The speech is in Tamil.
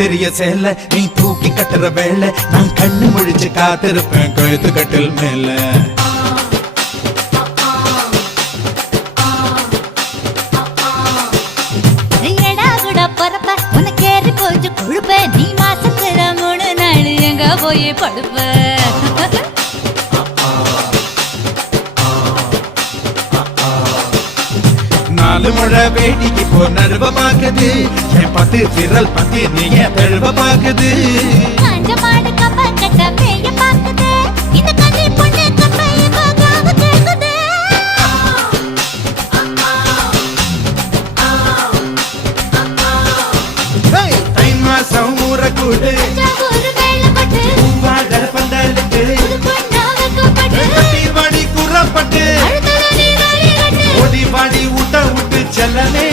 தெரிய சேல நீ தூக்கி கட்டுற வேலை நான் கண்ணு முழிச்சு காத்திருப்பேன் கழுத்து கட்டில் மேல நீ மாசத்துல 3 நாள் எங்க போய் படுப்ப நாலு முழை வேடிக்கு போ நழுவ பாக்குது என் 10 விரல் பத்தி நீ ஏன் தழுவ பாக்குது காஞ்ச மாடு கப்ப கட்ட பேய பாக்குது இந்த கண்ணி பொண்ணு கப்பைய பாக்காம கேக்குது தை மாசம் ஊற கூடு ஒரு வேளை பட்டு பூவாட பந்தலுக்கு வாடி கூறப்பட்டு ஓடி வாடி விட்டு செல்லனே